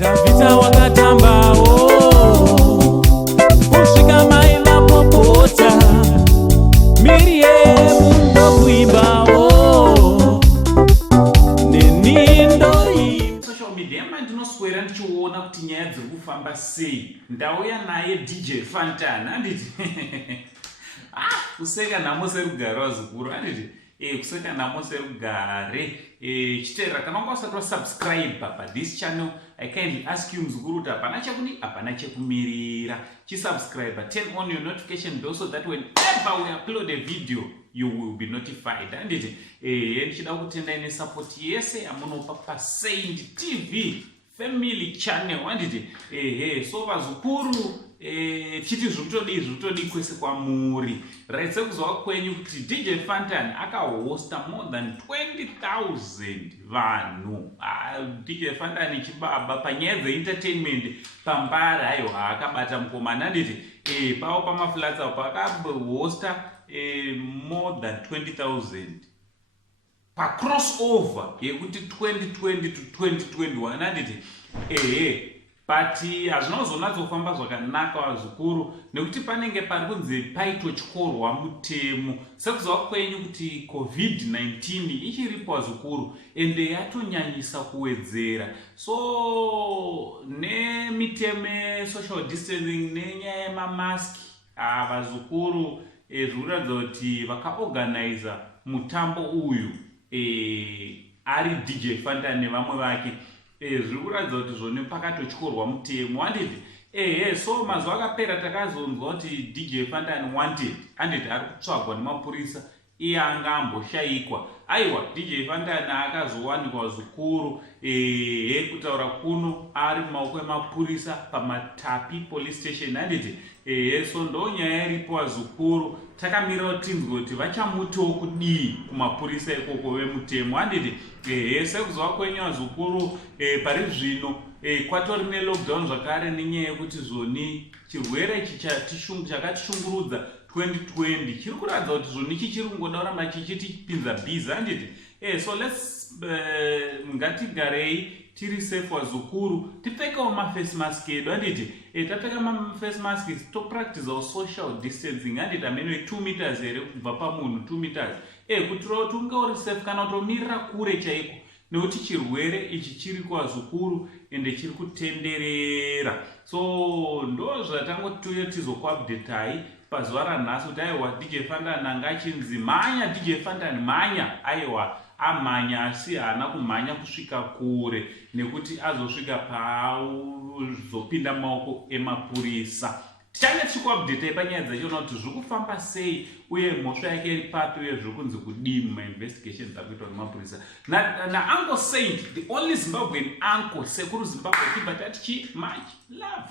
Davita wakatambao kusvika maila popota Miriam ndokuimbao nenindoi social media mandinoswera ndichiona kuti nyaya dziri kufamba sei. Ndauya naye DJ Fantani handiti kuseka nhamo serugare wazukuru handiti kuseka nhamo serugare chiteera kana wanga usati wasubscribe pathis channel I kindly ask you mzukuru kuti hapana chekuni hapana chekumirira chisubscribe, turn on your notification bell so that whenever we upload a video you will be notified handiti ndichida kutendai nesupport yese yamunopa paSaint TV family channel handiti so vazukuru chiti zvitodi kwese kwamuri right. Sekuzwa kwenyu kuti DJ Fantani akahosta more than 20,000 vanhu. DJ Fantani chibaba panyaya dzeentertainment pambara ayo haakabata mukomana handiti pavo pamaflats apo akahosta more than 20,000 pacrossover yekuti 2020 to 2021 handiti but hazvinozonatsofamba zvakanaka vazukuru nekuti panenge pari kunzi paitotyorwa mutemo. Sekuzva kwenyu kuti COVID-19 ichiripo vazukuru ende yatonyanyisa kuwedzera, so nemitemo social distancing nenyaya yemamaski vazukuru zvirikuratidza kuti vakaorganiza mutambo uyu ari DJ Fantani nevamwe vake zviri kuratidza kuti zvone pakatotyorwa mutemo handiti so mazuva akapera takazonzwa kuti DJ Fantani wanted handiti ari kutsvagwa nemapurisa iye anga amboshayikwa. Aiwa DJ Fantani akazowanikwa zvikuru kutaura kuno ari mumaoko emapurisa paMatapi police station handiti so ndonyaya iripo zvikuru. Takamirira kuti tinzwe kuti vachamutiwo kudii kumapurisa ikoko vemutemo handiti sekuzwa kwenyu zvikuru pari zvino kwatori nelockdown zvakare nenyaya yekuti zvoni chirwere ichi chakatishungurudza 2020 chiri kuratidza kuti zvoni chichiri kungoda kuramba chichitipinza bhizi handiti so ngatigarei tiri safe wazukuru, tipfekawo maface mask edu handiti tapfeka maface mask topracticewo social distancing handiti amene 2 meters here kubva pamunhu 2 meters kuti unge uri safe kana utomirira kure chaiko nekuti chirwere ichi chiri kwazukuru ende chiri kutenderera. So ndo zvatangoti tizokuupdatai pazuva ranhasi kuti aiwa DJ Fantani anga achinzi mhanya DJ Fantani mhanya, aiwa amhanya asi haana kumhanya kusvika kure nekuti azosvika paazopinda mumaoko emapurisa. Tichange tichikuupdatai panyaya dzachiona kuti zviri kufamba sei uye mhosva yake iri papi uye zviri kunzi kudii mumainvestigations dzaakuitwa nemapurisa naUncle Saint, the only Zimbabwean uncle, sekuru Zimbabwe, but atichi much love.